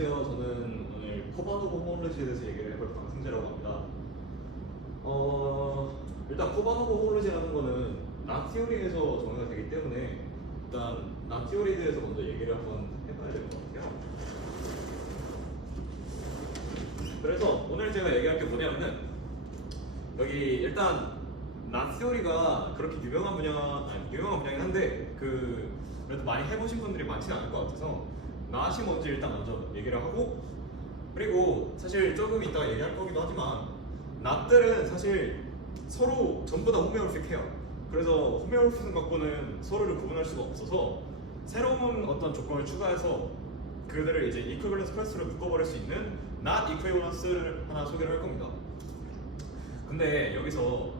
안녕하세요. 저는 오늘 코바노브 호모로지에 대해서 얘기를 해볼 강승재라고 합니다. 일단 코바노브 호모로지라는 거는 나티오리에서 정의가 되기 때문에 일단 나티오리에 대해서 먼저 얘기를 한번 해봐야 될 것 같아요. 그래서 오늘 제가 얘기할 게 뭐냐면은 여기 일단 나티오리가 그렇게 유명한 유명한 분야긴 한데 그래도 많이 해보신 분들이 많지는 않을 것 같아서 낫이 뭔지 일단 먼저 얘기를 하고, 그리고 사실 조금 이따가 얘기할 거기도 하지만 낫들은 사실 서로 전부 다 호메오로픽해요. 그래서 호메오로피즘 갖고는 서로를 구분할 수가 없어서 새로운 어떤 조건을 추가해서 그들을 이제 이퀴밸런스 클래스로 묶어버릴 수 있는 not equivalence를 하나 소개를 할 겁니다. 근데 여기서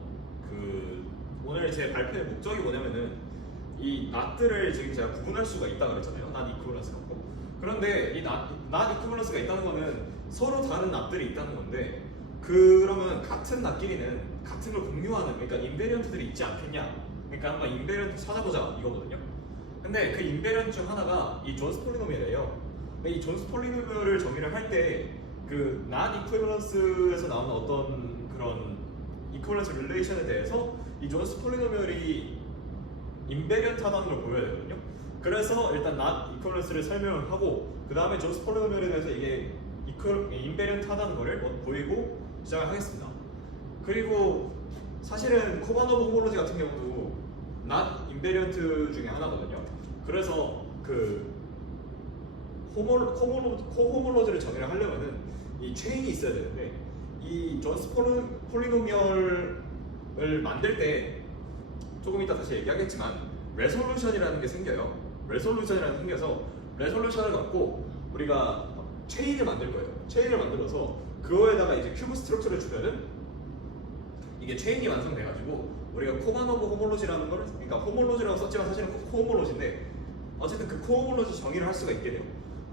오늘 제 발표의 목적이 뭐냐면은 이 not들을 지금 제가 구분할 수가 있다고 그랬잖아요. not equivalence 갖고. 그런데 이 not equivalence가 있다는 거는 서로 다른 not들이 있다는 건데, 그러면 같은 not끼리는 같은 걸 공유하는, 그러니까 인베리언트들이 있지 않겠냐. 그러니까 한번 인베리언트 찾아보자 이거거든요. 근데 그 인베리언트 중 하나가 이 존스 폴리노미얼이에요. 이 존스 폴리노미얼을 정의를 할 때 그 not equivalence에서 나오는 어떤 그런 equivalence relation에 대해서 이 존스 폴리노미얼이 인베리언트하다는 걸 보여야 되거든요. 그래서 일단 not equivalence를 설명을 하고, 그 다음에 존스 폴리노미얼에 대해서 이게 인베리언트하다는 거를 보이고 시작을 하겠습니다. 그리고 사실은 코바노브 호모로지 같은 경우도 not 인베리언트 중에 하나거든요. 그래서 코호모로지를 정의를 하려면은 이 체인이 있어야 되는데, 이 존스 폴리노미얼을 만들 때 조금 이따 다시 얘기하겠지만 레솔루션이라는 게 생겨요. 레솔루션이라는 게 생겨서 레솔루션을 갖고 우리가 체인을 만들 거예요. 체인을 만들어서 그거에다가 이제 큐브 스트럭처를 주면은 이게 체인이 완성돼가지고 우리가 코바노브 호모로지라는 걸, 그러니까 호모로지라고 썼지만 사실은 코호모로지인데 어쨌든 그 코호모로지 정의를 할 수가 있게 돼요.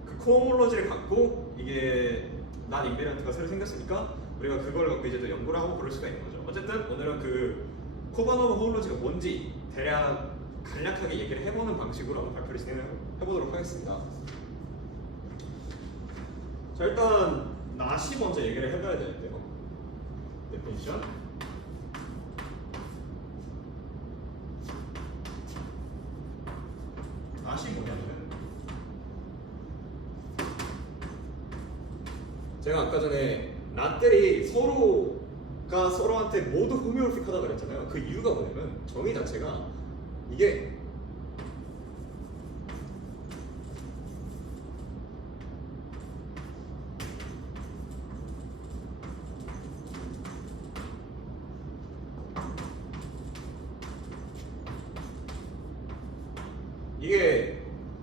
그 코호모로지를 갖고 이게 not 인베리언트가 새로 생겼으니까 우리가 그걸 갖고 이제 또 연구를 하고 그럴 수가 있는 거죠. 어쨌든 오늘은 그 코바노브 호모로지가 뭔지 대략 간략하게 얘기를 해보는 방식으로 한번 발표를 진행해보도록 하겠습니다. 자, 일단 not이 먼저 얘기를 해봐야 되는데요. definition. not이 뭐냐면, 제가 아까 전에 not들이 서로가 서로한테 모두 호메오로픽하다 그랬잖아요. 그 이유가 뭐냐면 정의 자체가 이게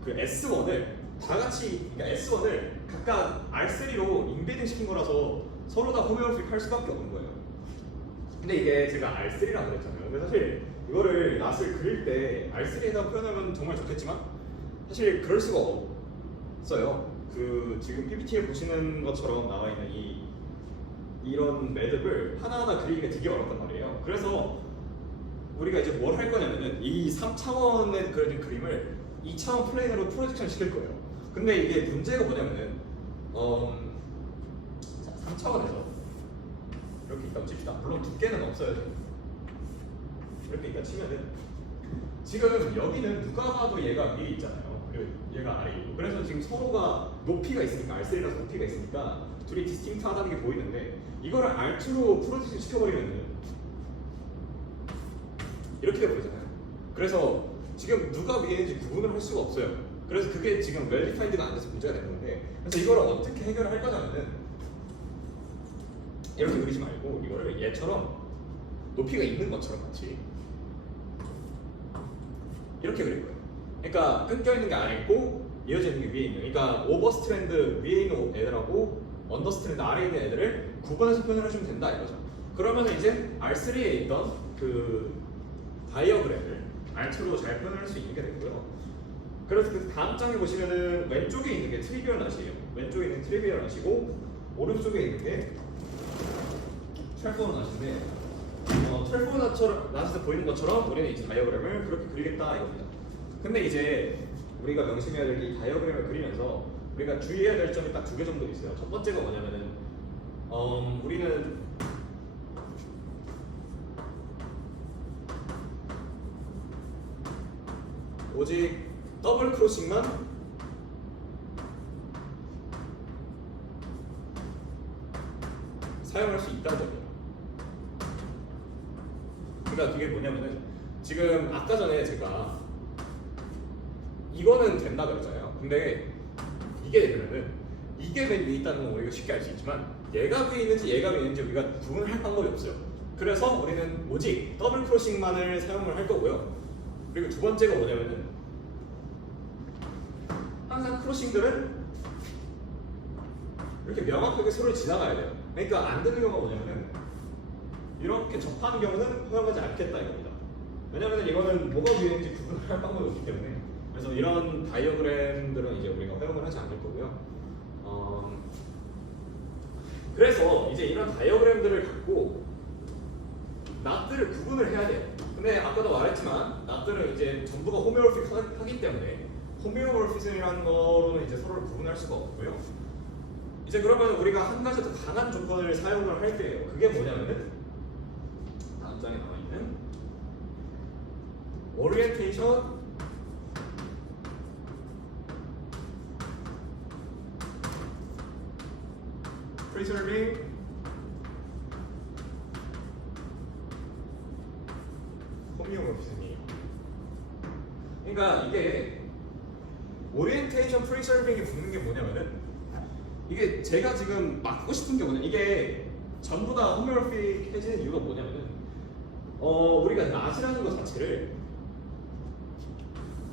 그 S1을 다 같이, 그러니까 S1을 각각 R3로 인베딩 시킨 거라서 서로 다 호메오로픽 할 수밖에 없는 거예요. 근데 이게 제가 R3라고 그랬잖아요. 근데 사실 이거를 not을 그릴 때 R3에다 표현하면 정말 좋겠지만 사실 그럴 수가 없어요. 지금 PPT에 보시는 것처럼 나와 있는 이런 매듭을 하나하나 그리기가 되게 어렵단 말이에요. 그래서 우리가 이제 뭘 할 거냐면은 이 3차원에 그려진 그림을 2차원 플레인으로 프로젝션 시킬 거예요. 근데 이게 문제가 뭐냐면은 3차원에서 이렇게 있다고 칩시다. 물론 두께는 없어야죠. 이렇게 있다 치면은 지금 여기는 누가 봐도 얘가 위에 있잖아요. 그리고 얘가 아래에 있고. 그래서 지금 서로가 높이가 있으니까, R3라서 높이가 있으니까 둘이 디스팅트하다는 게 보이는데, 이거를 R2로 프로젝션 시켜버리면은 이렇게 돼버리잖아요. 그래서 지금 누가 위에 있는지 구분을 할 수가 없어요. 그래서 그게 지금 웰디파인드가 안 돼서 문제가 되는 건데, 그래서 이걸 어떻게 해결을 할 거냐면은 이렇게 그리지 말고 이거를 얘처럼 높이가 있는 것처럼 같이 이렇게 그릴 거예요. 그러니까 끊겨 있는 게 아래 있고 이어져 있는 게 위에 있는, 그러니까 오버스트랜드 위에 있는 애들하고 언더스트랜드 아래에 있는 애들을 구분해서 표현을 해주면 된다 이거죠. 그러면 이제 R3에 있던 그 다이어그램을 R2로 잘 표현할 수 있는 게 되고요. 그래서 그 다음 장에 보시면은 왼쪽에 있는 게 트리비얼 낫이에요. 왼쪽에 있는 트리비얼 낫이고 오른쪽에 있는 게 트래포 낫인데, 트래포 낫에서 보이는 것처럼 우리는 이제 다이어그램을 그렇게 그리겠다 이겁니다. 근데 이제 우리가 명심해야 될 게 이 다이어그램을 그리면서 우리가 주의해야 될 점이 딱 두 개 정도 있어요. 첫 번째가 뭐냐면은 우리는 오직 더블 크로싱만 사용할 수 있다는 점이에요. 그러니까 그게 뭐냐면은 지금 아까 전에 제가 이거는 된다 그랬잖아요. 근데 이게 되면은 이게 맨 위에 있다는 건 우리가 쉽게 알 수 있지만 얘가 위에 있는지 얘가 위에 있는지 우리가 구분할 방법이 없어요. 그래서 우리는 오직 더블 크로싱만을 사용을 할 거고요. 그리고 두 번째가 뭐냐면은 항상 크로싱들은 이렇게 명확하게 서로 지나가야 돼요. 그러니까 안 되는 경우가 뭐냐면은 이렇게 접하는 경우는 허용하지 않겠다 이겁니다. 왜냐면은 이거는 뭐가 위에 있는지 구분할 방법이 없기 때문에. 그래서 이런 다이어그램들은 이제 우리가 허용을 하지 않을 거고요. 그래서 이제 이런 다이어그램들을 갖고 낫들을 구분을 해야 돼요. 근데 아까도 말했지만 낫들은 이제 전부가 호메오모픽하기 때문에 호메오모피즘이라는 거로는 이제 서로를 구분할 수가 없고요. 이제 그러면 우리가 한 가지 더 강한 조건을 사용을 할 때예요. 그게 뭐냐면은 다음 장에 나와 있는 오리엔테이션 preserving 호메오모피즘이에요. 그러니까 이게 오리엔테이션 프리서빙이 붙는 게 뭐냐면은 이게 제가 지금 막고 싶은 게 뭐냐 이게 전부 다 호메오피해지는 이유가 뭐냐면은 우리가 낫이라는 것 자체를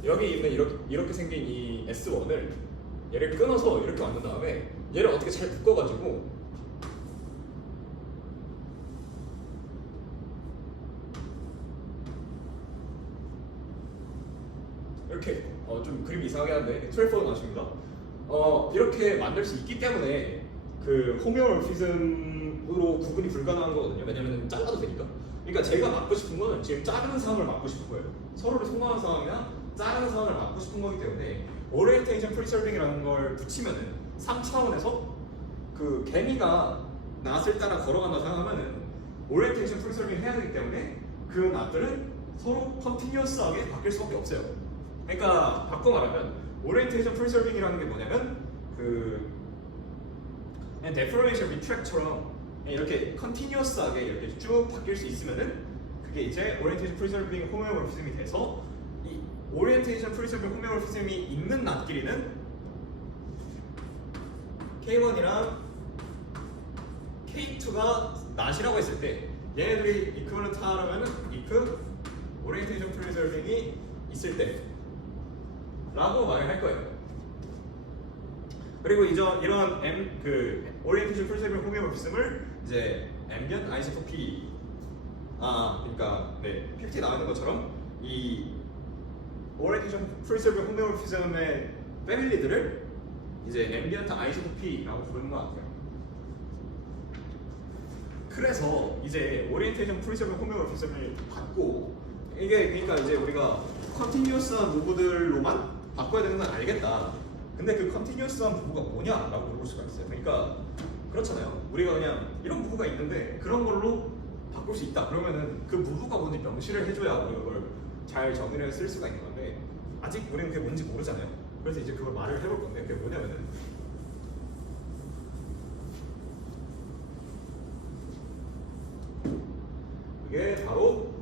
여기 있는 이렇게 생긴 이 S1을 얘를 끊어서 이렇게 만든 다음에 얘를 어떻게 잘 묶어가지고 이렇게 좀 그림이 이상하게 한데 12번 나왔습니다. 이렇게 만들 수 있기 때문에 그 호메오모피즘으로 구분이 불가능한 거거든요. 왜냐면 잘라도 되니까. 그러니까 제가 막고 싶은 거는 지금 자르는 상황을 막고 싶은 거예요. 서로를 통과하는 상황이나 자르는 상황을 막고 싶은 거기 때문에 오리엔테이션 프리서빙이라는 걸 붙이면은 3차원에서 그 개미가 낫을 따라 걸어간다 생각하면은 오리엔테이션 프리서빙 해야 되기 때문에 그 낫들은 서로 컨티뉴어스하게 바뀔 수밖에 없어요. 그러니까 바꿔 말하면 오리엔테이션 프리서빙이라는 게 뭐냐면 그 그냥 데포레이션 리트랙처럼 이렇게 컨티뉴어스하게 이렇게 쭉 바뀔 수 있으면은 그게 이제 오리엔테이션 프리서빙 호메오모피즘이 돼서 이 오리엔테이션 프리서빙 호메오모피즘이 있는 낫끼리는 K1이랑 K2가 낫이라고 했을 때 얘네들이 이크위런트하려면은 if 오리엔테이션 프리서빙이 있을 때 라고 말을 할 거예요. 그리고 이런 오리엔테이션 프리서빙 호메오모피즘을 이제 앰비언트 아이소토피 그러니까 PPT 나와 있는 것처럼 이 오리엔테이션 프리서빙 호메오모피즘의 패밀리들을 이제 앰비언트 아이소토피라고 부르는 것 같아요. 그래서 이제 오리엔테이션 프리서빙 호메오모피즘을 받고 이게 그러니까 이제 우리가 컨티뉴어스한 무브들로만 바꿔야 되는 건 알겠다. 근데 그 컨티뉴어스한 무브가 뭐냐라고 물어볼 수가 있어요. 그러니까 그렇잖아요. 우리가 그냥 이런 무브가 있는데 그런 걸로 바꿀 수 있다. 그러면은 그 무브가 뭔지 명시를 해줘야 우리가 그걸 잘 정의를 해서 쓸 수가 있는 건데 아직 우리는 그게 뭔지 모르잖아요. 그래서 이제 그걸 말을 해볼 건데 그게 뭐냐면은 그게 바로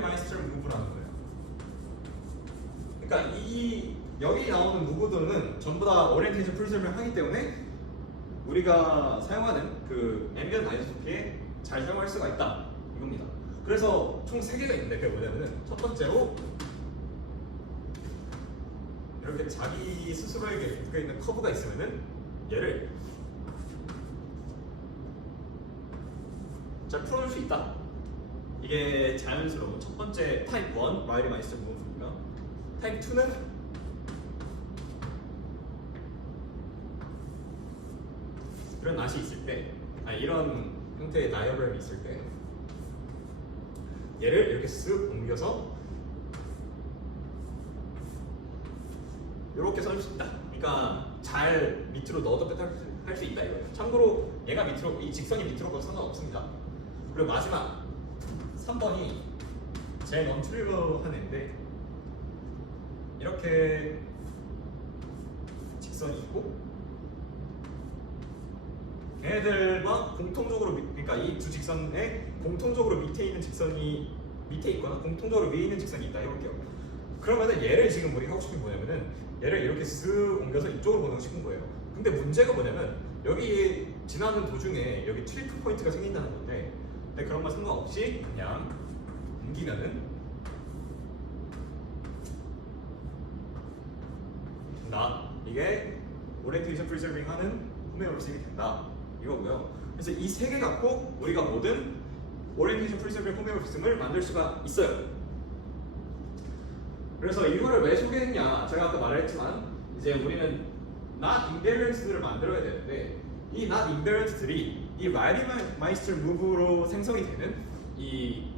마이스터 무브라는 거예요. 그러니까 여기 나오는 무브들은 전부 다 오리엔테이션 프리서빙을 하기 때문에 우리가 사용하는 그 앰비언트 아이소토피에 잘 사용할 수가 있다 이겁니다. 그래서 총 3개가 있는데 그게 뭐냐면은 첫 번째로 이렇게 자기 스스로에게 붙어 있는 커브가 있으면은 얘를 잘 풀어줄 수 있다. 이게 자연스러운 첫 번째 타입 1 라이리 마이스터 무브고요. 타입 2는 이런 낫이 있을 때 이런 형태의 다이어그램이 있을 때 얘를 이렇게 쓱 옮겨서 이렇게 썰 수 있다. 그러니까 잘 밑으로 넣어도 할 수 있다 이거예요. 참고로 얘가 밑으로, 이 직선이 밑으로 가도 상관없습니다. 그리고 마지막 3번이 제일 non-trivial한 애인데 이렇게 직선이 있고 얘네들과 공통적으로 그러니까 이 두 직선에 공통적으로 밑에 있는 직선이 밑에 있거나 공통적으로 위에 있는 직선이 있다 해볼게요. 그러면은 얘를 지금 우리가 하고 싶은 게 뭐냐면은 얘를 이렇게 쓱 옮겨서 이쪽으로 보내고 싶은 거예요. 근데 문제가 뭐냐면 여기 지나는 도중에 여기 트리플 포인트가 생긴다는 건데, 근데 그런 거 상관없이 그냥 옮기면은 된다. 이게 오리엔테이션 프리저빙 하는 호메오리즘이 된다 이거고요. 그래서 이 세 개 갖고 우리가 모든 오리엔테이션 프리저빙 호메오리즘을 만들 수가 있어요. 그래서 이거를 왜 소개했냐? 제가 아까 말했지만 이제 우리는 not invariance들을 만들어야 되는데 이 not invariance들이 이 라이리마이스터 무브로 생성이 되는 이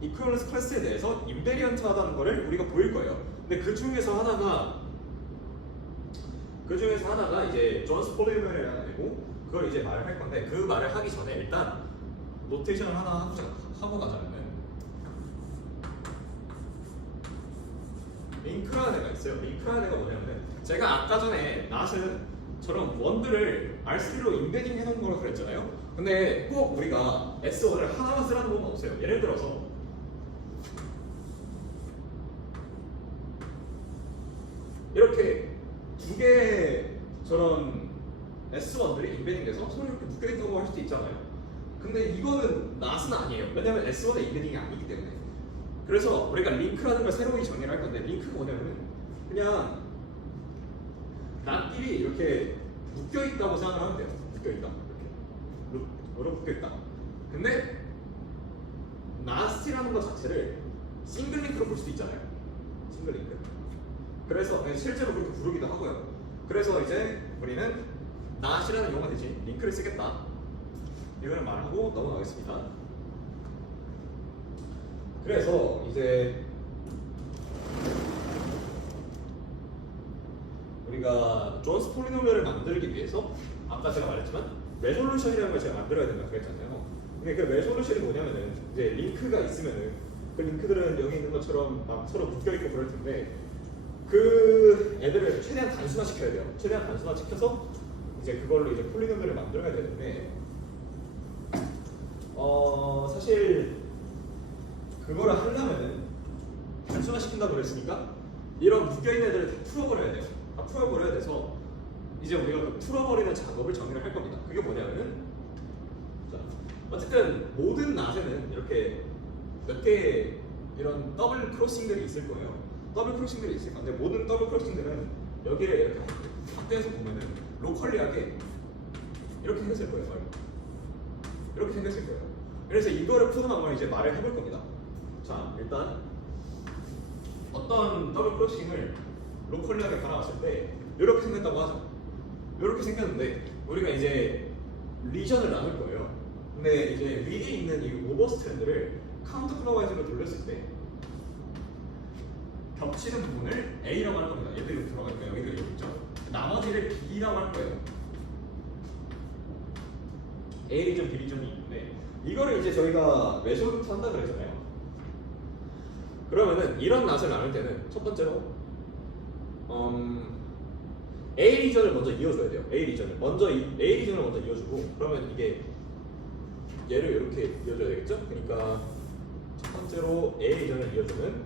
equivalence 클래스에 대해서 invariant하다는 거를 우리가 보일 거예요. 근데 그 중에서 하나가 이제 존스 폴리노미얼이라는 애고, 그걸 이제 말을 할 건데 그 말을 하기 전에 일단 노테이션을 하나 하고 가자면은 링크라는 애가 있어요. 링크라는 애가 뭐냐면은 제가 아까 전에 낫은 저런 원들을 R3로 인베딩 해놓은 거라고 그랬잖아요. 근데 꼭 우리가 S1을 하나만 쓰라는 건 없어요. 예를 들어서 이렇게 두 개의 저런 S1들이 인베딩돼서 서로 이렇게 묶여있다고 할 수도 있잖아요. 근데 이거는 낫은 아니에요. 왜냐면 S1의 인베딩이 아니기 때문에. 그래서 우리가 링크라는 걸 새로이 정의를 할 건데, 링크가 뭐냐면 그냥 낫끼리 이렇게 묶여있다고 생각을 하면 돼요. 묶여있다. 이렇게 묶여있다. 근데 낫이라는 것 자체를 싱글 링크로 볼 수도 있잖아요. 싱글 링크. 그래서 실제로 그렇게 부르기도 하고요. 그래서 이제 우리는 낫이라는 용어 대신 링크를 쓰겠다. 이걸 말하고 넘어가겠습니다. 그래서 이제 우리가 존스 폴리노미얼을 만들기 위해서 아까 제가 말했지만 레졸루션이라는 걸 제가 만들어야 된다고 그랬잖아요. 근데 그 레졸루션이 뭐냐면은 이제 링크가 있으면은 그 링크들은 여기 있는 것처럼 막 서로 묶여있고 그럴 텐데 그 애들을 최대한 단순화시켜야 돼요. 최대한 단순화시켜서 이제 그걸로 이제 폴리노미얼을 만들어야 되는데 사실 그거를 하려면은 단순화시킨다고 그랬으니까 이런 묶여있는 애들을 다 풀어버려야 돼요. 다 풀어버려야 돼서 이제 우리가 그 풀어버리는 작업을 정리를 할 겁니다. 그게 뭐냐면은 자, 어쨌든 모든 낫에는 이렇게 몇 개의 이런 더블 크로싱들이 있을 거예요. 더블 크로싱들이 있을 건데 모든 더블 크로싱들은 여기를 이렇게 확대해서 보면은 로컬리하게 이렇게 생겼을 거예요. 이렇게 생겼을 거예요. 그래서 이거를 푸는 방법을 이제 말을 해볼 겁니다. 자, 일단 어떤 더블 크로싱을 로컬리하게 갈아왔을 때 이렇게 생겼다고 하죠. 이렇게 생겼는데 우리가 이제 리전을 나눌 거예요. 근데 이제 위에 있는 이 오버 스트랜드를 카운터 클로와이즈로 돌렸을 때 겹치는 부분을 A라고 할 겁니다. 얘들이 들어가니까 여기가 여기 있죠. 나머지를 B라고 할 거예요. A 리전, B 리전이 있는데 이거를 이제 저희가 레졸루트 한다 그랬잖아요. 그러면은 이런 낫을 나눌 때는 첫 번째로 A 리전을 먼저 이어줘야 돼요. A 리전을 먼저 이어주고, 그러면 이게 얘를 이렇게 이어줘야 되겠죠? 그러니까 첫 번째로 A 리전을 이어주는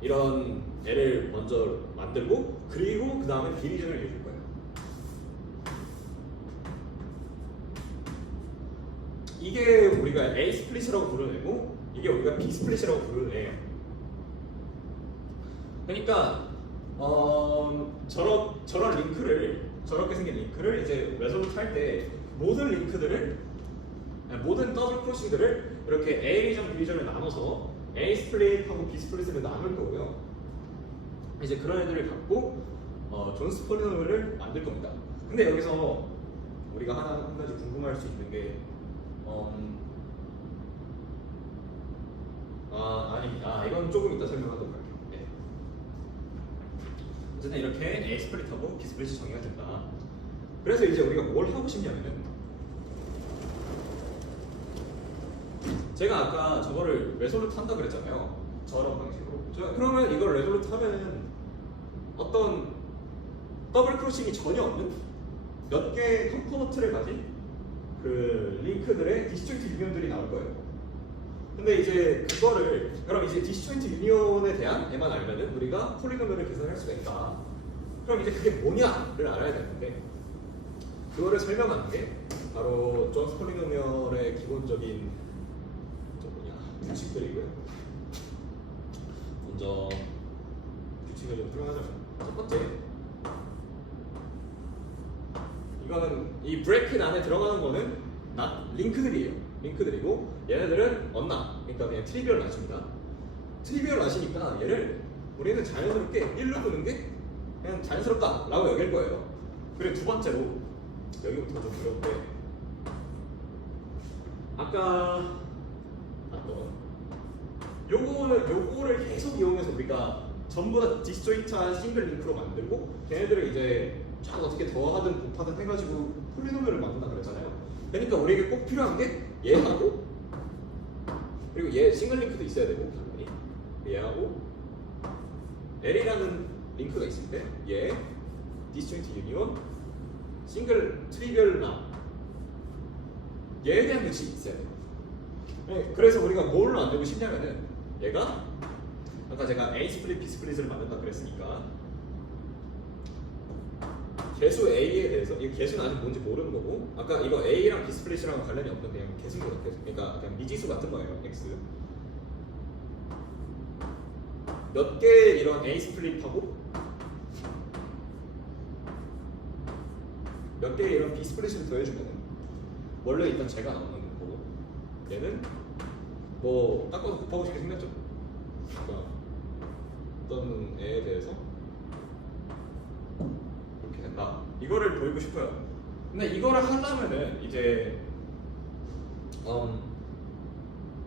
이런 애를 먼저 만들고, 그리고 그 다음에 B 리전을 이어줄 거예요. 이게 우리가 A 스플릿이라고 부르는 애고, 이게 우리가 B 스플릿이라고 부르는 애예요. 그러니까 저런 링크를, 저렇게 생긴 링크를 이제 레졸루트 할 때 모든 링크들을, 모든 더블 크로싱들을 이렇게 A 리전, B 리전을 나눠서 A 스플릿하고 B 스플릿을 나눌 거고요. 이제 그런 애들을 갖고 존스 폴리노미얼을 만들 겁니다. 근데 여기서 우리가 한 가지 궁금할 수 있는 게 이건 조금 이따 설명하도록 할게요. 네. 어쨌든 이렇게 A 스플릿하고 B 스플릿이 정의가 된다. 그래서 이제 우리가 뭘 하고 싶냐면은 제가 아까 저거를 레솔루트 한다 그랬잖아요. 저런 방식으로. 그러면 이걸 레솔루트 하면은 어떤 더블 크로싱이 전혀 없는 몇 개의 컴포넌트를 가진 그 링크들의 디스조인트 유니온들이 나올 거예요. 근데 이제 그거를 그럼 이제 디스조인트 유니온에 대한 애만 알면은 우리가 폴리노미얼을 계산할 수가 있다. 그럼 이제 그게 뭐냐를 알아야 되는데 그거를 설명하는 게 바로 존스 폴리노미얼의 기본적인 규칙들이고요. 먼저 규칙을 좀 설명하자면 첫 번째 이거는 이 브래킷 안에 들어가는 거는 링크들이에요. 링크들이고 얘네들은 언나 그러니까 그냥 트리비얼 낫입니다. 트리비얼 낫이니까 얘를 우리는 자연스럽게 1로 두는 게 그냥 자연스럽다라고 여길 거예요. 그리고 두 번째로 여기부터 좀 어려운데 아까 봤던 요거를 계속 이용해서 우리가 전부 다 디스조인트한 싱글 링크로 만들고 걔네들을 이제 쫙 어떻게 더하든 곱하든 해가지고 폴리노미얼을 만든다 그랬잖아요. 그러니까 우리에게 꼭 필요한 게 얘하고 그리고 얘 싱글 링크도 있어야 되고 당연히 얘하고 L이라는 링크가 있을 때 얘 디스조인트 유니온 싱글 트리비얼 나 얘에 대한 규칙이 있어야 돼요. 네, 그래서 우리가 뭘 만들고 싶냐면은 얘가 아까 제가 A 스플릿, B 스플릿을 만든다 그랬으니까 개수 A에 대해서 이 개수는 아직 뭔지 모르는 거고 아까 이거 A랑 B 스플릿이랑 관련이 없는 그냥 개수인 거예요. 그러니까 그냥 미지수 같은 거예요. X 몇 개의 이런 A 스플릿하고 몇 개의 이런 B 스플릿을 더해주면은 원래 일단 제가 나오는 거고 얘는 뭐 딱 봐도 곱하고 싶게 생겼죠. 그러니까 어떤 애에 대해서 이렇게 된다. 이거를 보이고 싶어요. 근데 이거를 하려면은 이제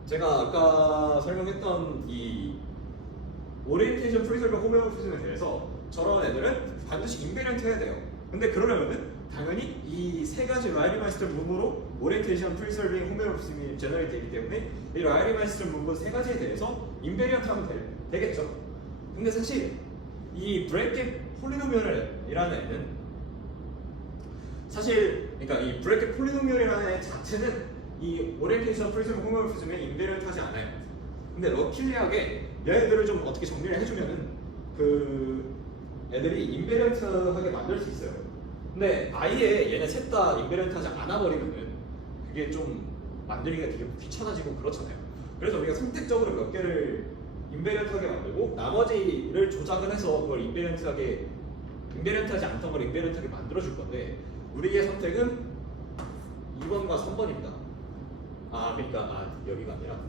제가 아까 설명했던 이 오리엔테이션 프리설빙 호메오피즘에 대해서 저런 애들은 반드시 인베리언트 해야 돼요. 근데 그러려면은 당연히 이 세 가지 라이리마이스터 문으로 오리엔테이션 프리설빙 호메오피즘이 제너레이트 되기 때문에 이 라이리마이스터 문분 세 가지에 대해서 인베리언트 하면 되겠죠. 근데 사실 이 브래킷 폴리노미얼이라는 애는 사실 그러니까 이 브래킷 폴리노미얼이라는 애 자체는 이 오리엔테이션 프리설빙 호메오피즘에 인베리언트 하지 않아요. 근데 럭키리하게 얘네들을 좀 어떻게 정리를 해주면은 그 애들이 인베리언트하게 만들 수 있어요. 근데 아예 얘네 셋 다 인베리언트하지 않아 버리면은 그게 좀 만들기가 되게 귀찮아지고 그렇잖아요. 그래서 우리가 선택적으로 몇 개를 인베리언트하게 만들고 나머지를 조작을 해서 그걸 인베리언트하지 않던 걸 인베리언트하게 만들어줄 건데 우리의 선택은 2번과 3번입니다. 그러니까 여기가 아니라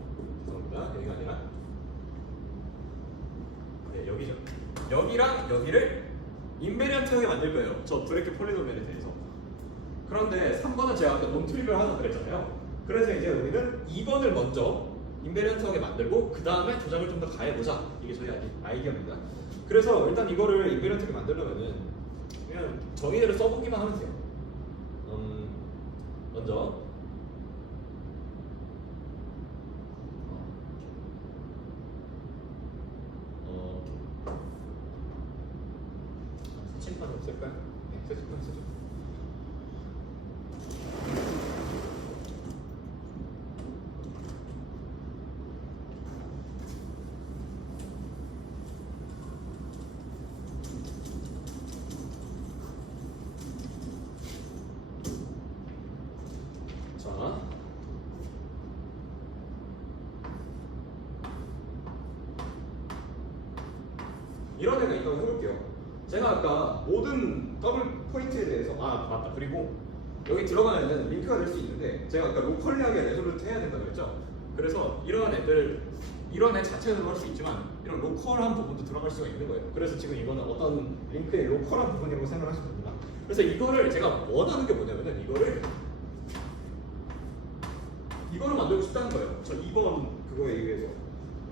죄송합니다. 여기가 아니라 네 여기죠. 여기랑 여기를 인베리언트하게 만들 거예요. 저 브래킷 폴리노미얼에 대해서. 그런데 3번은 제가 아까 논트리비얼 하자 그랬잖아요. 그래서 이제 우리는 2번을 먼저 인베리언트하게 만들고 그 다음에 조작을 좀 더 가해보자. 이게 저희 아이디어입니다. 그래서 일단 이거를 인베리언트하게 만들려면은 그냥 정의대로 써보기만 하면 돼요. 먼저 색칠판 없을까요? 네, 색칠판 쓰죠. 자, 이런 애가 있다고 해볼게요. 제가 아까 모든 더블 포인트에 대해서 맞다. 그리고 여기 들어가는 애는 링크가 될 수 있는데 제가 아까 로컬리하게 레솔루트 해야 된다고 했죠. 그래서 이러한 애들 이런 애 자체가 들어갈 수 있지만 이런 로컬한 부분도 들어갈 수가 있는 거예요. 그래서 지금 이거는 어떤 링크의 로컬한 부분이라고 생각하시면 됩니다. 그래서 이거를 제가 원하는 게 뭐냐면은 이거를 만들고 싶다는 거예요. 저 2번 그거에 의해서.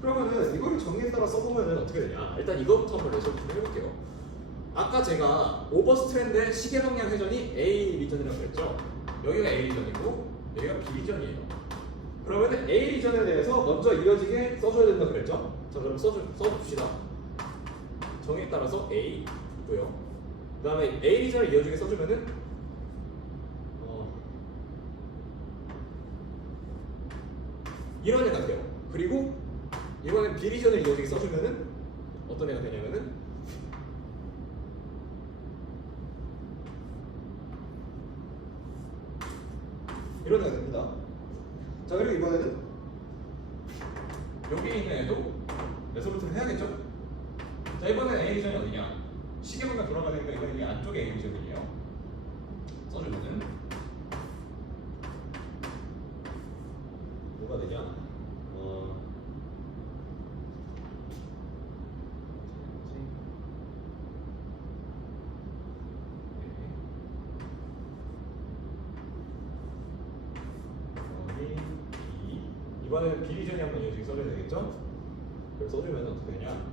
그러면은 이거를 정의에 따라 써보면은 어떻게 되냐? 일단 이거부터 한번 레저부터 해볼게요. 아까 제가 오버스트랜드의 시계 방향 회전이 A 리전이라고 했죠. 여기가 A 리전이고 여기가 B 리전이에요. 그러면 A 리전에 대해서 먼저 이어지게 써줘야 된다 그랬죠? 자 그럼 써줍시다. 정의에 따라서 A 있고요. 그 다음에 A 리전을 이어지게 써주면은 이런 애가 돼요. 그리고 이번엔 B 리전을 이어지게 써주면은 어떤 애가 되냐면은 이런 애가 됩니다. 자 그리고 이번에는 여기 있는 애도 레소르트를 해야겠죠? 자 이번엔 A 리전이 어디냐? 시계방향 돌아가니까 이번엔 이 안쪽에 A 리전이에요. 써주면은 뭐가 되냐? 이번에는 B 리전이 한번 이어지게 써줘야 되겠죠? 그걸 써주면 어떻게 되냐?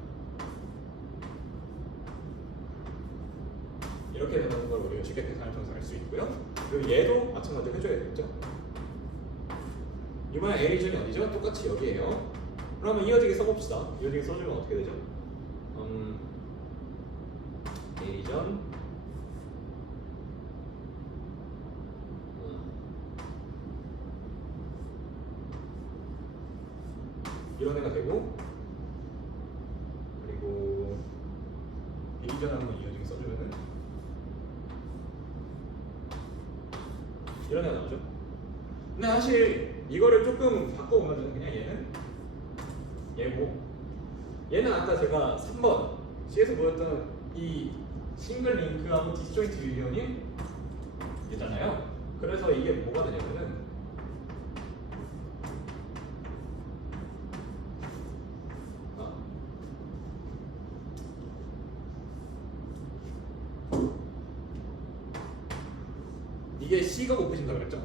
이렇게 되는 걸 우리가 쉽게 계산을 통해서 알 수 있고요. 그리고 얘도 마찬가지로 해줘야 되겠죠? 이번에 A 리전이 어디죠? 똑같이 여기에요. 그러면 이어지게 써봅시다. 이어지게 써주면 어떻게 되죠? A 리전 이런 애가 되고 그리고 B 리전 한번 이어지게 써주면은 이런 애가 나오죠? 근데 사실 이거를 조금 바꿔보면 그냥 얘고 얘는 아까 제가 3번 C에서 보였던 이 싱글 링크하고 디스조인트 유니언이 얘잖아요. 그래서 이게 뭐가 되냐면은 이게 C가 곱해진다 그랬죠?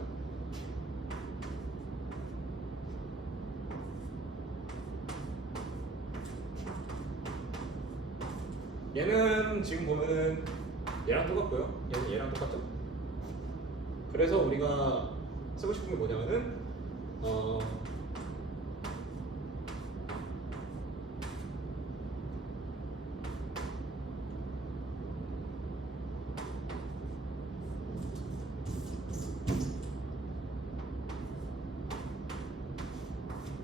얘는 지금 보면은 얘랑 똑같고요. 얘는 얘랑 똑같죠? 그래서 우리가 쓰고 싶은 게 뭐냐면은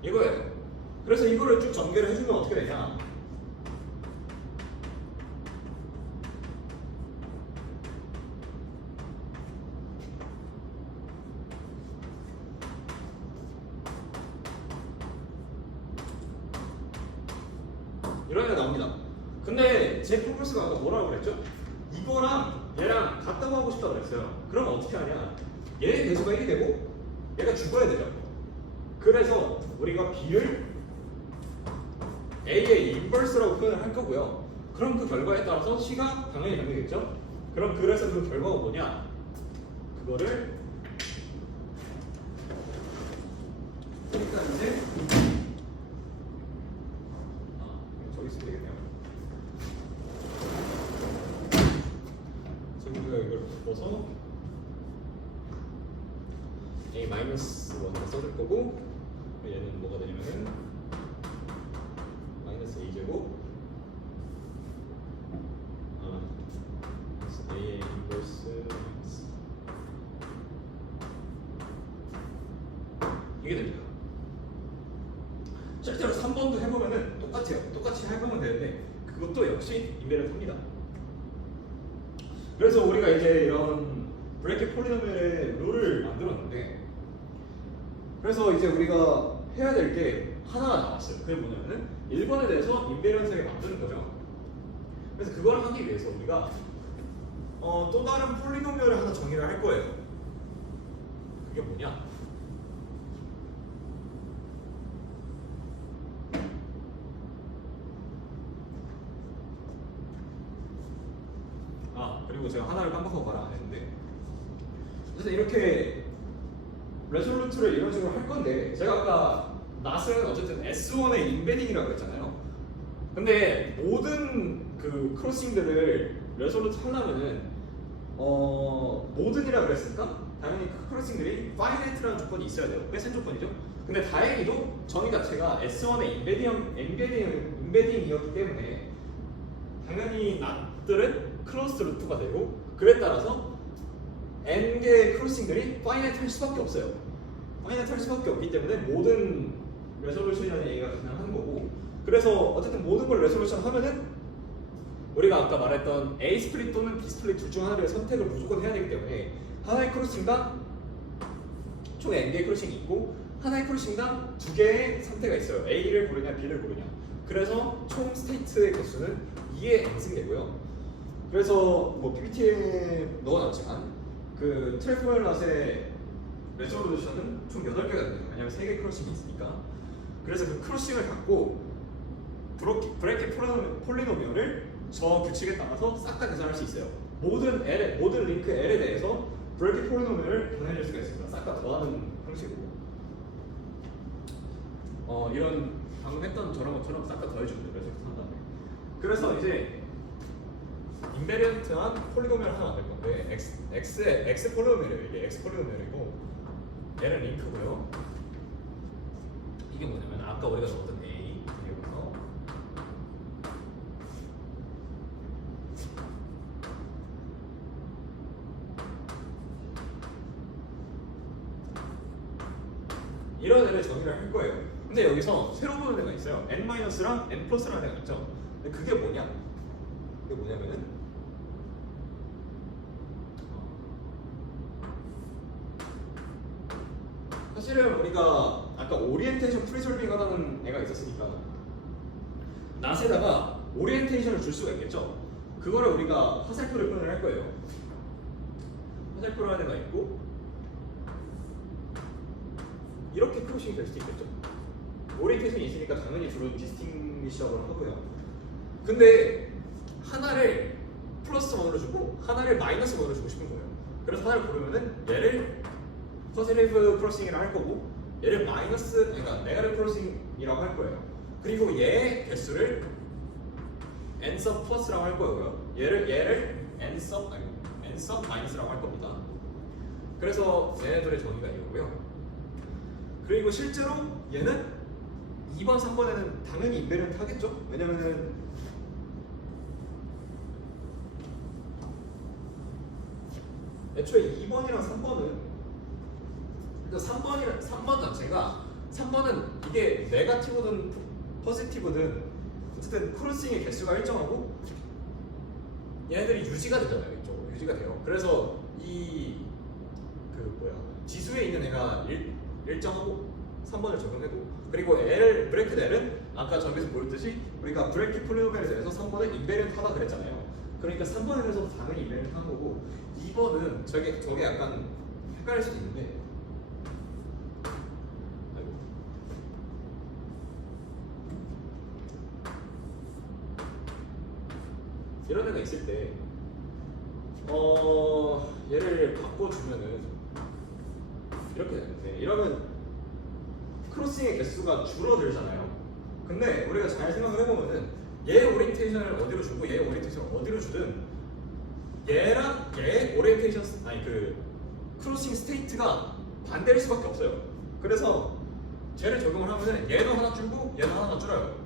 이거예요. 그래서 이거를 쭉 전개를 해주면 어떻게 되냐? 이런 애가 나옵니다. 근데 제 프로포스가 아까 뭐라고 그랬죠? 이거랑 얘랑 같다고 하고 싶다고 그랬어요. 그러면 어떻게 하냐? 얘의 배수가 1이 되고 얘가 죽어야 되죠. 그래서 우리가 B를 A의 인버스라고 표현을 할 거고요. 그럼 그 결과에 따라서 C가 당연히 정리겠죠? 그럼 그래서 그 결과가 뭐냐? 그거를 그러니까 이제 저기 있으면 되겠네요. 지금 우리가 이걸 바꿔서 A-1을 써줄 거고 얘는 뭐가 되냐면은 마이너스 A제곱 A의 인버스 이게 됩니다. 실제로 3번도 해보면은 똑같아요. 똑같이 해보면 되는데 그것도 역시 인베런트입니다. 그래서 우리가 이제 이런 브레이크 폴리노멜의 룰을 만들었는데 그래서 이제 우리가 해야 될 게 하나가 나왔어요. 그게 뭐냐면은 1번에 대해서 인베런스하게 만드는 거죠. 그래서 그걸 하기 위해서 우리가 또 다른 폴리노멜을 하나 정의를 할 거예요. 그게 뭐냐? 그리고 제가 하나를 깜빡하고 말을 안 했는데 어쨌든 이렇게 레졸루트를 이런 식으로 할 건데 제가 아까 낫은 어쨌든 S1의 인베딩이라고 했잖아요. 근데 모든 그 크로싱들을 레졸루트 하려면은 모든이라 그랬으니까 당연히 그 크로싱들이 파이나이트라는 조건이 있어야 돼요. 꽤 센 조건이죠. 근데 다행히도 정의 자체가 S1의 인베딩이었기 때문에 당연히 낫들은 클로스드 루트가 되고 그에 따라서 n개의 크로싱들이 파이나이트 할 수밖에 없어요. 파이나이트 할 수밖에 없기 때문에 모든 레솔루션이라는 얘기가 가능한 거고 그래서 어쨌든 모든 걸 레솔루션 하면은 우리가 아까 말했던 A 스플릿 또는 B 스플릿 둘 중 하나를 선택을 무조건 해야 되기 때문에 하나의 크로싱당 총 n개의 크로싱이 있고 하나의 크로싱당 두 개의 상태가 있어요. A를 고르냐 B를 고르냐. 그래서 총 스테이트의 개수는 2의 n승되고요. 그래서 뭐 PPT에 넣어놨지만 그 트래플 낫의 레졸루션은 총 8개가 됩니다. 왜냐면 3개 크로싱이 있으니까. 그래서 그 크로싱을 갖고 브래킷 폴리노미얼을 저 규칙에 따라서 싹 다 계산할 수 있어요. 모든 링크 L에 대해서 브래킷 폴리노미얼을 계산해줄 수가 있습니다. 싹 다 더하는 형식으로. 이런 방금 했던 저런 것처럼 싹 다 더해주면 돼요. 레졸루트 한 다음에. 그래서 이제 인베리언트한 폴리노미얼 하나 만들 건데 x 폴리노미얼이에요. 이게 x 폴리노미얼이고 얘는 링크고요. 이게 뭐냐면 아까 우리가 넣었던 A 여기서 이런 애를 정의를 할 거예요. 근데 여기서 새로 보는 애가 있어요. n-랑 n+라는 애가 있죠. 근데 그게 뭐냐? 그게 뭐냐면은 사실은 우리가 아까 오리엔테이션 프리솔빙 하다는 애가 있었으니까 낫에다가 오리엔테이션을 줄 수가 있겠죠. 그거를 우리가 화살표를 표현을 할 거예요. 화살표라는 애가 있고 이렇게 크로싱이 될 수도 있겠죠. 오리엔테이션이 있으니까 당연히 주로 디스팅리셔를 하고요. 근데 하나를 플러스 1으로 주고 하나를 마이너스 1으로 주고 싶은 거예요. 그래서 하나를 고르면은 얘를 포지티브 크로싱이라고 할 거고 얘를 마이너스 그러니까 네거티브 크로싱이라고 할 거예요. 그리고 얘의 개수를 n sub 플러스라고 할 거고요. 얘를 n sub 마이너스라고 할 겁니다. 그래서 얘네들의 정의가 이거고요. 그리고 실제로 얘는 2번, 3번에는 당연히 인베리언트 하겠죠? 왜냐면은 애초에 2번이랑 3번은 3번 자체가 3번은 이게 네거티브든 포지티브든 어쨌든 크로싱의 개수가 일정하고 얘네들이 유지가 되잖아요. 이쪽으로 유지가 돼요. 그래서 이 지수에 있는 애가 일정하고 3번을 적용해도 그리고 브래킷 L은 아까 저기서 보였듯이 우리가 브래킷 폴리노미얼에 대해서 3번은 인베리언트 하다 그랬잖아요. 그러니까 3번에 대해서도 당연히 인베리언트 한 거고 2번은 저게 약간 헷갈릴 수도 있는데 이런 애가 있을 때 얘를 바꿔주면은 이렇게 되는데 이러면 크로싱의 개수가 줄어들잖아요. 근데 우리가 잘 생각을 해보면은 얘 오리엔테이션을 어디로 주고 얘 오리엔테이션을 어디로 주든 얘랑 얘 오리엔테이션 크로싱 스테이트가 반대일 수밖에 없어요. 그래서 쟤를 적용을 하면은 얘도 하나 줄고 얘도 하나 줄어요.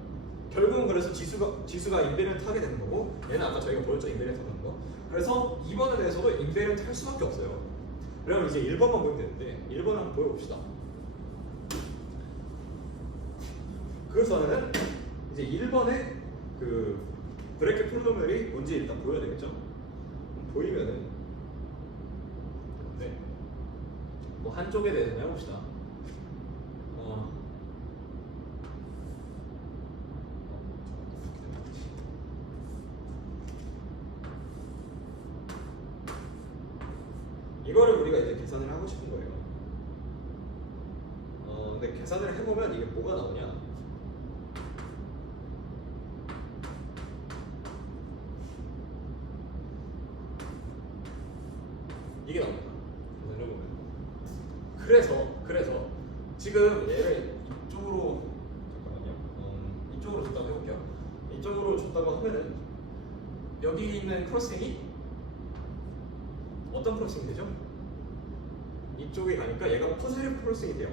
결국은 그래서 지수가 인베리언트 하게 되는 거고 얘는 아까 저희가 보였죠 인베리언트 하는 거. 그래서 2번에 대해서도 인베리언트 할 수밖에 없어요. 그러면 이제 1번만 보면 되는데 1번을 한번 보여봅시다. 그래서는 이제 1번에 그 브래킷 폴리노미얼이 뭔지 일단 보여야 되겠죠. 보이면은 네. 뭐 한쪽에 대해서 해봅시다. 이거를 우리가 이제 계산을 하고 싶은 거예요. 근데 계산을 해보면 이게 뭐가 나오냐? 이게 나옵니다. 계산해 보면. 그래서 지금 얘를 이쪽으로 잠깐만요. 이쪽으로 줬다고 해볼게요. 이쪽으로 줬다고 하면은 여기 있는 크로싱이 어떤 크로싱이 되죠? 이쪽에 가니까 얘가 퍼세르 크로싱이 돼요.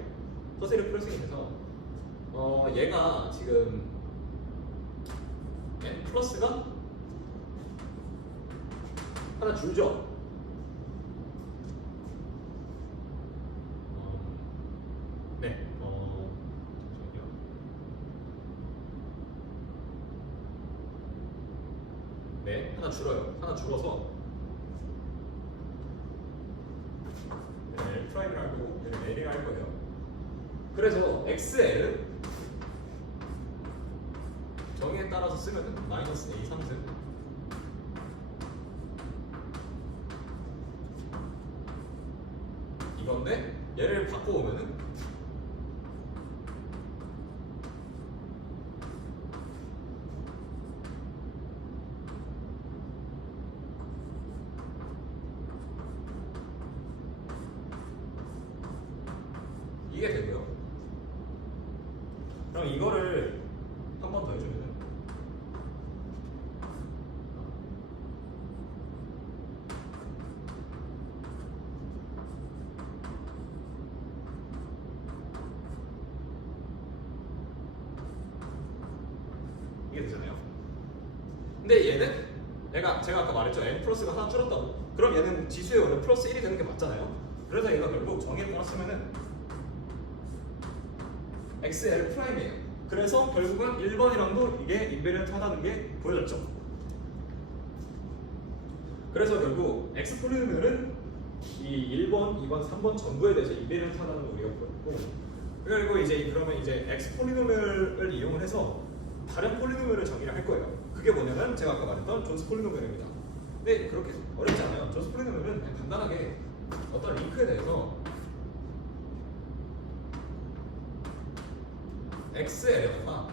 퍼세르 크로싱이 돼서 얘가 지금 n 플러스가 하나 줄죠. 네. 잠시만요. 네, 하나 줄어요. 하나 줄어서 L 프라임을 할 거고 얘는 L을 할 거예요. 그래서 XL 정의에 따라서 쓰면은 마이너스 A 3승 이건데 얘를 바꿔오면은 이게 되고요. 그럼 이거를 한 번 더 해주면은 이게 되잖아요. 근데 얘는 제가 아까 말했죠. n 플러스가 하나 줄었다고. 그럼 얘는 지수의 원래 플러스 1이 되는 게 맞잖아요. 그래서 얘가 결국 정의에 따라 쓰면은 XL 프라임이에요. 그래서 결국은 1번이랑도 이게 인베리언트하다는 게 보여졌죠. 그래서 결국 X 폴리노미얼은 이 1번, 2번, 3번 전부에 대해서 인베리언트하다는 걸 우리가 보였고, 그리고 그러면 이제 X 폴리노미얼을 이용을 해서 다른 폴리노미얼을 정의를 할 거예요. 그게 뭐냐면 제가 아까 말했던 존스 폴리노미얼입니다. 근데 그렇게 어렵지 않아요. 존스 폴리노미얼은 그냥 간단하게 어떤 링크에 대해서 XL에다가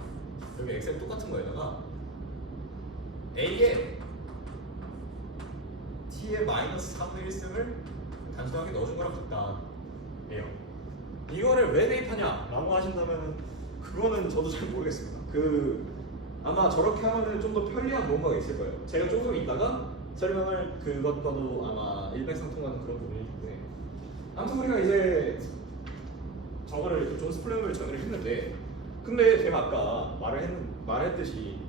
여기 XL 똑같은 거에다가 A에 T의 마이너스 3분의 1승을 단순하게 넣어준 거랑 같다 예요. 이거를 왜 대입하냐 라고 하신다면 그거는 저도 잘 모르겠습니다. 아마 저렇게 하면은 좀 더 편리한 뭔가가 있을 거예요. 제가 조금 이따가 설명할 그것과도 아마 일맥상통하는 그런 부분이기 때문에 아무튼 우리가 이제 저거를 존스 폴리노미얼 정의를 했는데, 근데 제가 아까 말했듯이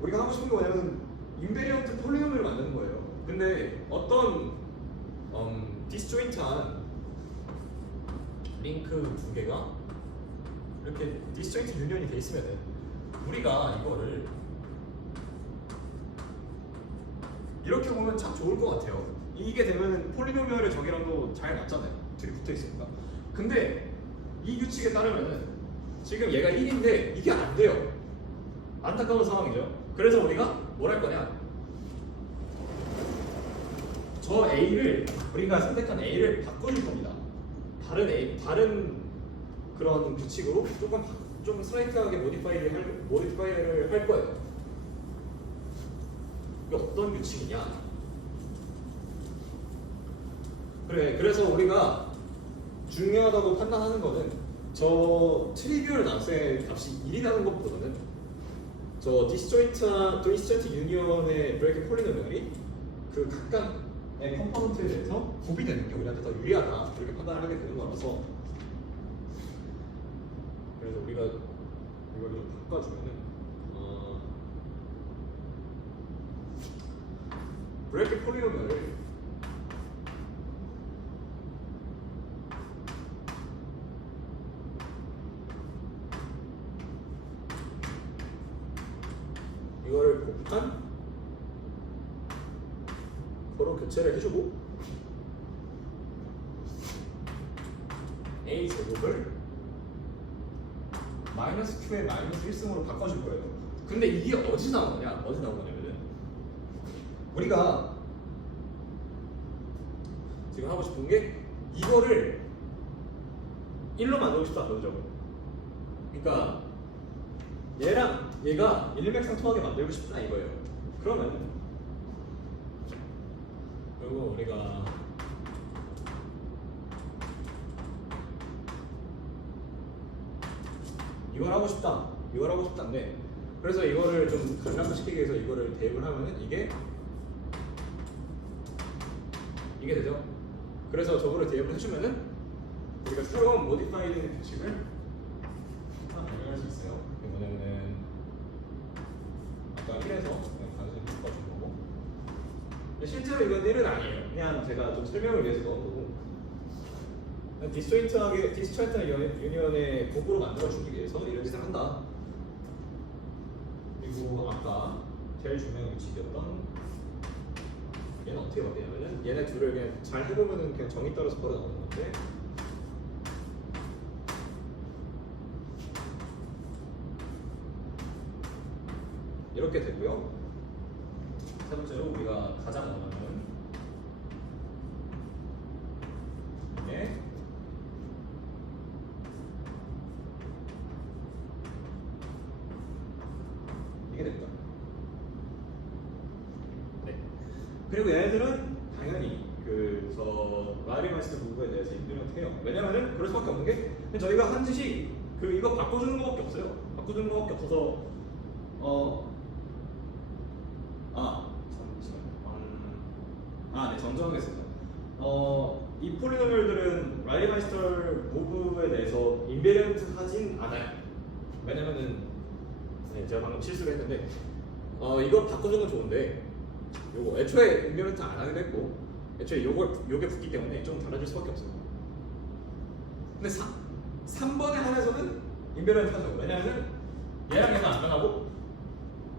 우리가 하고 싶은 게 뭐냐면 인베리언트 폴리노미얼을 만드는 거예요. 근데 어떤 디스조인트한 링크 두 개가 이렇게 디스조인트 유니언이 돼 있으면은 우리가 이거를 이렇게 보면 참 좋을 것 같아요. 이게 되면은 폴리노미얼의 정의랑도 잘 맞잖아요. 둘이 붙어 있으니까. 근데 이 규칙에 따르면은 지금 얘가 1인데 이게 안 돼요. 안타까운 상황이죠. 그래서 우리가 뭘 할 거냐? 저 A를 우리가 선택한 A를 바꿔줄 겁니다. 다른 그런 규칙으로 좀 슬라이트하게 모디파이를 할 거예요. 이게 어떤 규칙이냐? 그래서 우리가 중요하다고 판단하는 거는 저 트리비얼 남수의 값이 1이라는 것보다는 저 디스조인트 유니언의 브레이크 폴리노미얼이 그 각각의 컴포넌트에 대해서 구비되는 게 우리한테 더 유리하다 이렇게 판단을 하게 되는 거라서, 그래서 우리가 이걸 좀 바꿔주면은 브레이크 폴리노미얼을 이거를 곱한 서로 교체를 해주고 A 제곱을 마이너스 Q의 마이너스 1승으로 바꿔줄 거예요. 근데 이게 어디서 나온 거냐면은 우리가 지금 하고 싶은 게 이거를 1로 만들고 싶다 그러죠. 그러니까 얘랑 얘가 일맥상통하게 만들고 싶다 이거예요. 그러면 그리고 우리가 이걸 하고 싶다. 이걸 하고 싶다인데 그래서 이거를 좀 간략화시키기 위해서 이거를 대입을 하면은 이게 되죠. 그래서 저거를 대입을 해주면은 우리가 새로운 모디파이드 규칙을 하나 발견할 수 있어요. 이게 뭐냐면은 아까 1에서 그냥 단순히 바꿔준 거고 근데 실제로 이건 1은 아니에요. 그냥 제가 좀 설명을 위해서 넣은 거고 디스조인트한 유니언의 곡으로 만들어주기 위해서 이런 짓을 한다. 그리고 아까 제일 중요한 규칙이었던 얘는 어떻게 바뀌냐면은 얘네 둘을 그냥 잘 해보면은 그냥 정의 따라서 걸어 나오는 건데 이렇게 되고요. 세 번째로 우리가 가장 원하는 이게 됩니다. 네. 그리고 얘네들은 당연히 그 라이리 마이스터 부부에 대해서 인정해요. 왜냐면은 그럴 수밖에 없는 게 저희가 한 짓이 이거 바꿔주는 거밖에 없어요. 바꿔주는 거밖에 없어서 네, 정정하겠습니다. 이 폴리노멀들은 라이리 마이스터 무브에 대해서 인베리언트 하진 않아요. 왜냐면은 제가 방금 실수를 했는데 이거 바꿔주는 건 좋은데 요거 애초에 인베리언트 안 하기도 했고 애초에 요게 붙기 때문에 좀 달라질 수밖에 없어요. 근데 3번에 한해서는 인베리언트 하죠. 왜냐면은 얘랑 얘가 안 변하고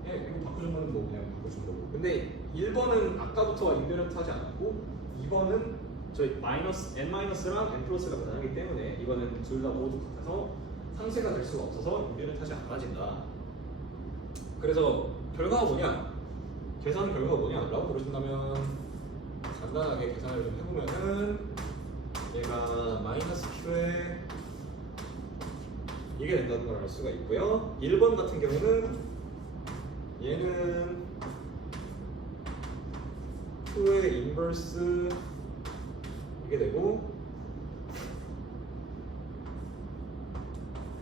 이거 바꿔준 거는 뭐 그냥 바꿔준 거고 근데 1번은 아까부터 인베리언트 하지 않았고 2번은 저희 n-랑 n+가 변하기 때문에 이거는 둘 다 모두 같아서 상쇄가 될 수가 없어서 인베리언트 하지 않아진다. 그래서 결과가 뭐냐? 계산 결과가 뭐냐? 라고 물으신다면 간단하게 계산을 좀 해보면은 얘가 -q에 이게 된다는 걸 알 수가 있고요. 1번 같은 경우는 얘는 2의 인버스 이게 되고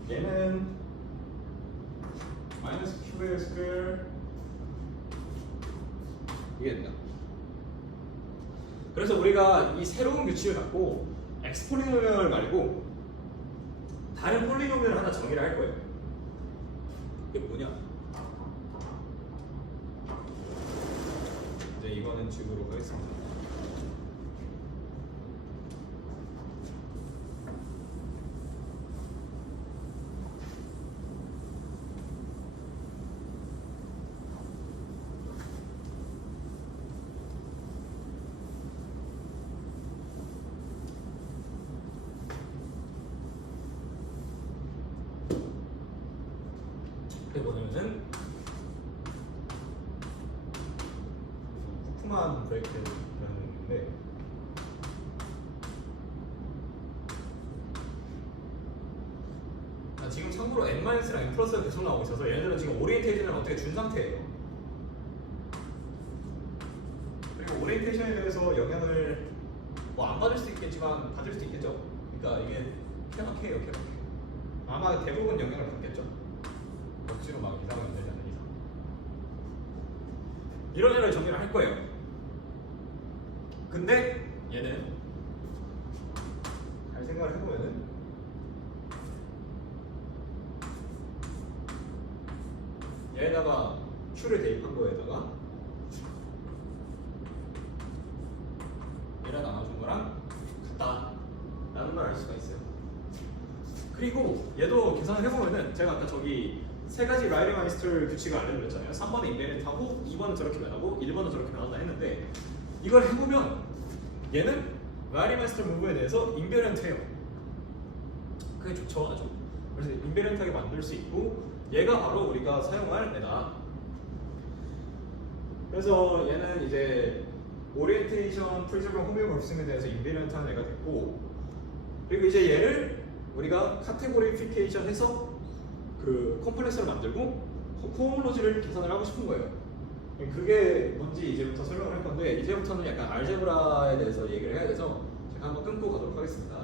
얘는 -q의 스퀘어 이게 된다. 그래서 우리가 이 새로운 규칙을 갖고 x 폴리노미얼 말고 다른 폴리노미얼을 하나 정의를 할 거예요. 이게 뭐냐? 이제 이거는 지우도록 하겠습니다. 이게 뭐냐면은 부품한 브레이크라는 건데 지금 참고로 n-랑 n+가 계속 나오고 있어서 얘네들은 지금 오리엔테이션을 어떻게 준 상태예요. 그리고 오리엔테이션에 대해서 영향을 뭐 안 받을 수 있겠지만 받을 수 있겠죠. 그러니까 이게 케바케예요, 케바케. 아마 대부분 영향을 받겠죠. 억지로 막 이상하게 되지 않는 이상. 이런 정리를 할 거예요. 근데 얘는 잘 생각을 해보면은 얘에다가 q를 대입한 거에다가 얘랑 나눠준 거랑 같다 라는 걸 알 수가 있어요. 그리고 얘도 계산을 해보면은 제가 아까 저기 세 가지 라이리 마이스터 규칙을 알려드렸잖아요. 3번은 인베리언트하고 2번은 저렇게 변하고 1번은 저렇게 변한다 했는데 이걸 해보면 얘는 라이리 마이스터 무브에 대해서 인베리언트해요. 그게 좋죠, 아주. 그래서 인베리언트하게 만들 수 있고 얘가 바로 우리가 사용할 애다. 그래서 얘는 이제 오리엔테이션 프리저블 호메오모피즘에 대해서 인베리언트한 애가 됐고 그리고 이제 얘를 우리가 카테고리피케이션 해서 그 컴플렉스를 만들고 코홈로지를 계산을 하고 싶은 거예요. 그게 뭔지 이제부터 설명을 할 건데 이제부터는 약간 알제브라에 대해서 얘기를 해야 돼서 제가 한번 끊고 가도록 하겠습니다.